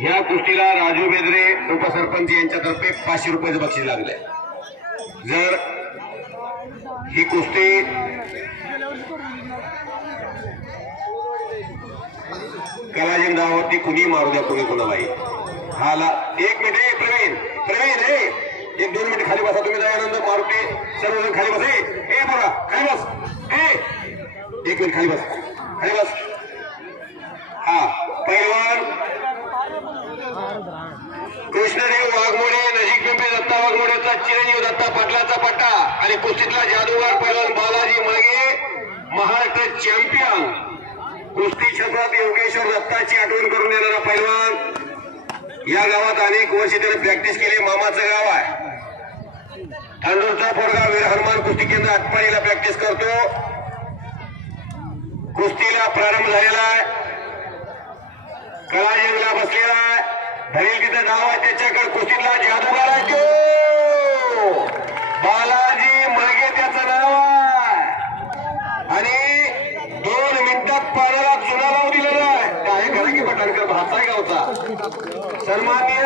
ह्या कुस्तीला राजू बेदरे उपसरपंच यांच्यातर्फे पाचशे रुपयाचं बक्षीस लागलंय. जर ही कुस्ती कलाजी गावावरती कुणी मारू द्या कुणी कुणालाही. हाला एक मिनिट ए प्रवीण प्रवीण ए एक दोन मिनिट खाली बसा तुम्ही दयानंद मारुती सर्वजण खाली बस. ए बघा खाली बस. ए एक मिनिट खाली बस खाली बस हा पैलवान कृष्णदेव वाघमोडे नजीक पिंपे दत्ता वाघमोडेचा चिरंजीव दत्ता पाटलाचा पट्टा आणि कुस्तीतला जादूगार पैलवान बालाजी मागे महाराष्ट्र चॅम्पियन कुस्ती क्षेत्रात योगेश्वर दत्ताची आठवण करून देणारा पैलवान. या गावात अनेक वर्ष त्याने प्रॅक्टिस केली. मामाचं गाव आहे. तांदूरचा पोरगा वीर हनुमान कुस्ती केंद्र आटपाडीला प्रॅक्टिस करतो. कुस्तीला प्रारंभ झालेला आहे. कलाजंगला बसलेला आहे. धरील नाव आहे त्याच्याकडे कुस्तीतला जादूगार आहे तो. बालाजी मळगे त्याचं नाव आहे. आणि दोन मिनिटात पाण्याला चुना लावून दिलेला आहे. काय करा की पठाणकर भाचा गावचा. सन्माननीय